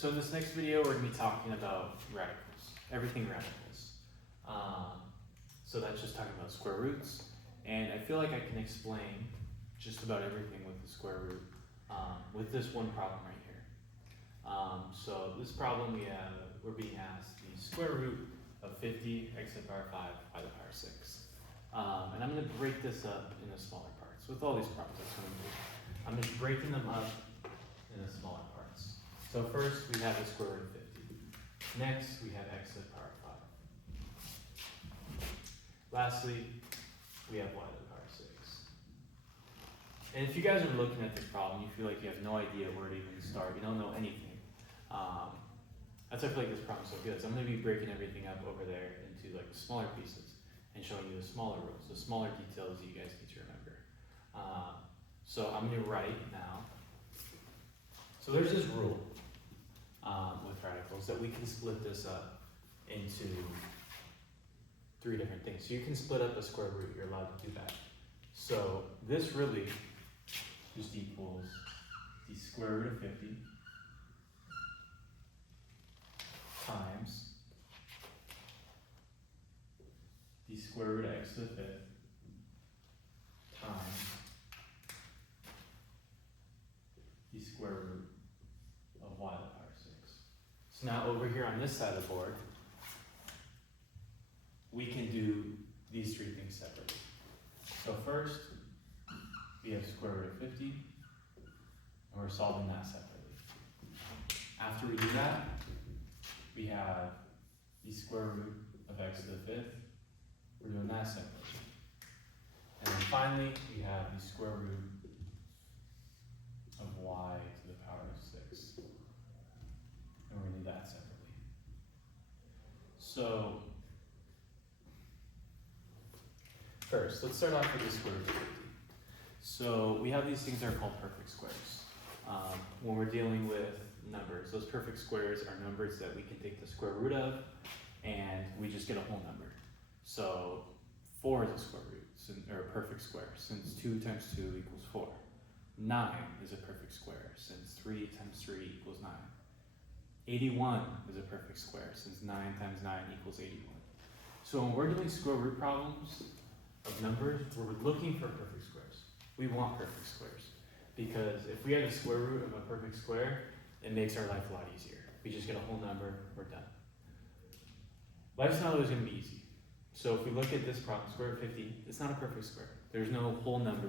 So in this next video, we're going to be talking about radicals, everything radicals. So that's just talking about square roots, and I feel like I can explain just about everything with the square root with this one problem right here. So this problem we're being asked the square root of 50 x to the power 5 by the power 6. And I'm going to break this up into smaller parts. With all these problems, that's what I'm doing. I'm just breaking them up into smaller parts. So first we have the square root of 50. Next we have x to the power 5. Lastly, we have y to the power 6. And if you guys are looking at this problem, you feel like you have no idea where to even start, you don't know anything. That's why I feel like this problem's so good. So I'm going to be breaking everything up over there into like smaller pieces and showing you the smaller rules, the smaller details that you guys need to remember. So I'm going to write now. So there's this rule with radicals that we can split this up into 3 different things. So you can split up a square root, you're allowed to do that. So this really just equals the square root of 50 times the square root of x to the 5th times the square root of y to the power 6. So now over here on this side of the board, we can do these 3 things separately. So first, we have square root of 50, and we're solving that separately. After we do that, we have the square root of x to the 5th. We're doing that separately. And then finally, we have the square root of y to the power of 6. And we're going to do that separately. So first, let's start off with the square root of 50. So we have these things that are called perfect squares. When we're dealing with numbers, those perfect squares are numbers that we can take the square root of, and we just get a whole number. So 4 is a square root, or a perfect square, since 2 times 2 equals 4. 9 is a perfect square, since 3 times 3 equals 9. 81 is a perfect square, since 9 times 9 equals 81. So when we're doing square root problems of numbers, we're looking for perfect squares. We want perfect squares, because if we have the square root of a perfect square, it makes our life a lot easier. We just get a whole number, we're done. Life's not always going to be easy. So if we look at this problem, square root of 50, it's not a perfect square. There's no whole number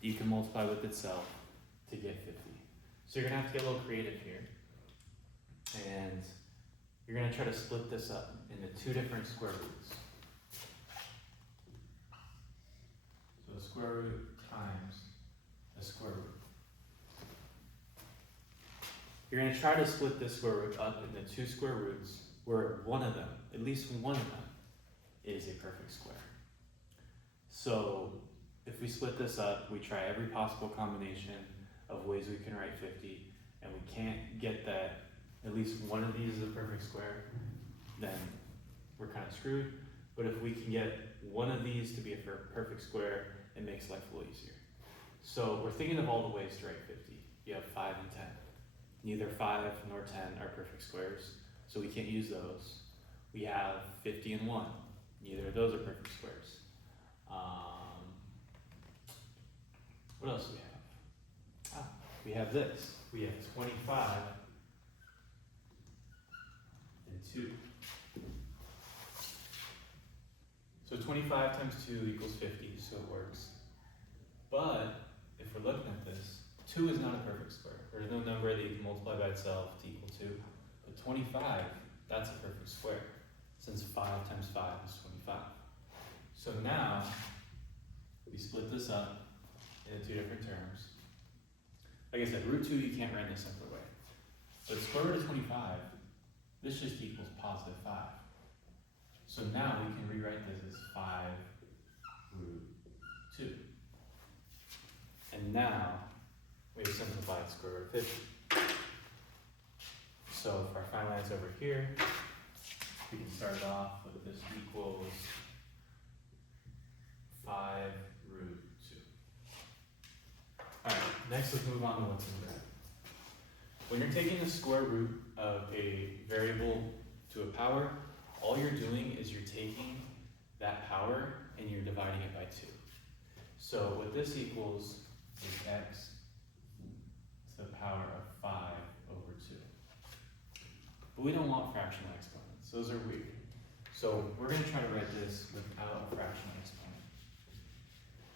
that you can multiply with itself to get 50. So you're going to have to get a little creative here. And you're going to try to split this up into 2 different square roots. So the square root times the square root. You're going to try to split this square root up into 2 square roots where one of them, at least one of them, is a perfect square. So if we split this up, we try every possible combination of ways we can write 50, and we can't get that at least one of these is a perfect square, then we're kind of screwed. But if we can get one of these to be a perfect square, it makes life a little easier. So we're thinking of all the ways to write 50. You have 5 and 10. Neither 5 nor 10 are perfect squares, so we can't use those. We have 50 and 1. Neither of those are perfect squares. What else do we have? We have this. We have 25 and 2. So 25 times 2 equals 50, so it works. But if we're looking at this, 2 is not a perfect square. There's no number that you can multiply by itself to equal 2. But 25, that's a perfect square, since 5 times 5 is 25. So now, we split this up into 2 different terms. Like I said, root 2 you can't write in a simpler way. But square root of 25, this just equals positive 5. So now we can rewrite this as 5 root 2. And now, we've simplified square root of 50. So for our final answer over here, we can start it off with this equals 5 root 2. Alright, next let's move on to what's in red. when you're taking the square root of a variable to a power, all you're doing is you're taking that power and you're dividing it by 2. So what this equals is x to the power of 5 over 2. But we don't want fractional exponents. Those are weird. So we're going to try to write this without a fractional exponent.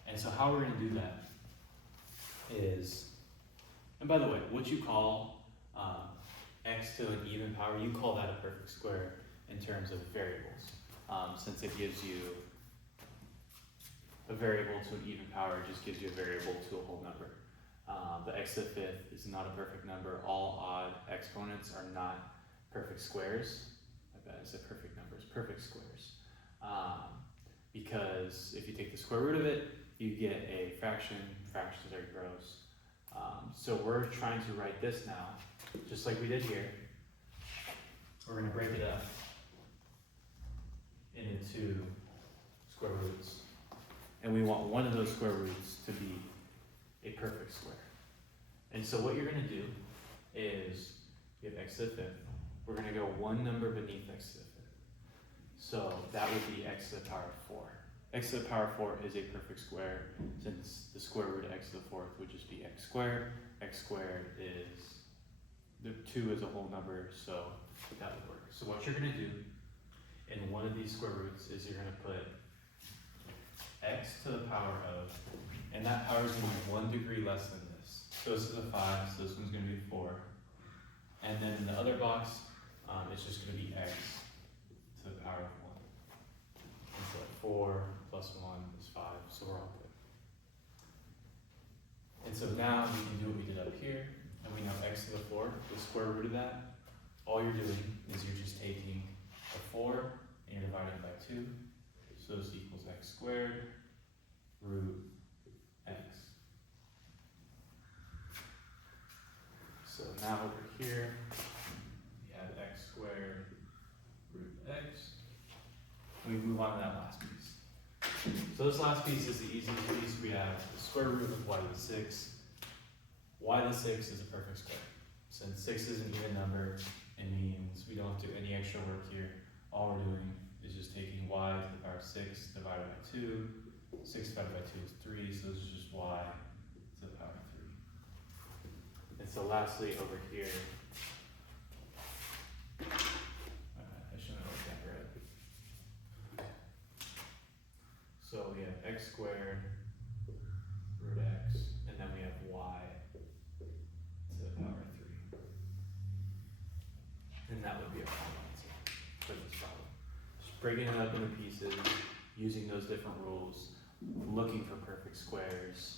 And so how we're going to do that is, and by the way, what you call x to an even power, you call that a perfect square in terms of variables. Since it gives you a variable to an even power, it just gives you a variable to a whole number. The x to the 5th is not a perfect number. All odd exponents are not perfect squares. I bet I said perfect numbers, perfect squares. Because if you take the square root of it, you get a fraction. Fractions are gross. So we're trying to write this now, just like we did here. We're going to break it up into square roots. And we want one of those square roots to be a perfect square. And so what you're going to do is, you have x to the 5th. We're going to go one number beneath x to the 5th. So that would be x to the power of 4. X to the power of 4 is a perfect square, since the square root of x to the 4th would just be x squared. X squared is, the 2 is a whole number, so that would work. So what you're going to do in one of these square roots is you're going to put x to the power of, and that power is going to be 1 degree less than this. So this is a 5, so this one's going to be 4. And then in the other box, it's just going to be x to the power of 1. And so 4 plus 1 is 5, so we're all good. And so now we can do what we did up here, and we know x to the 4th, the square root of that. All you're doing is you're just taking the 4 and you're dividing by 2. So this equals x squared root x. So now over here, we have x squared root x. And we move on to that last piece. So this last piece is the easiest piece. We have the square root of y to the 6. Y to the 6 is a perfect square. Since 6 is an even number, it means we don't have to do any extra work here. All we're doing is just taking y to the power of 6 divided by 2. 6 divided by 2 is 3, so this is just y to the power of 3. And so lastly, over here, I shouldn't have wrote that right. So we have x squared root x, and then we have y to the power of 3. And that would be our final answer for this problem. Just breaking it up into pieces, using those different rules, looking for perfect squares,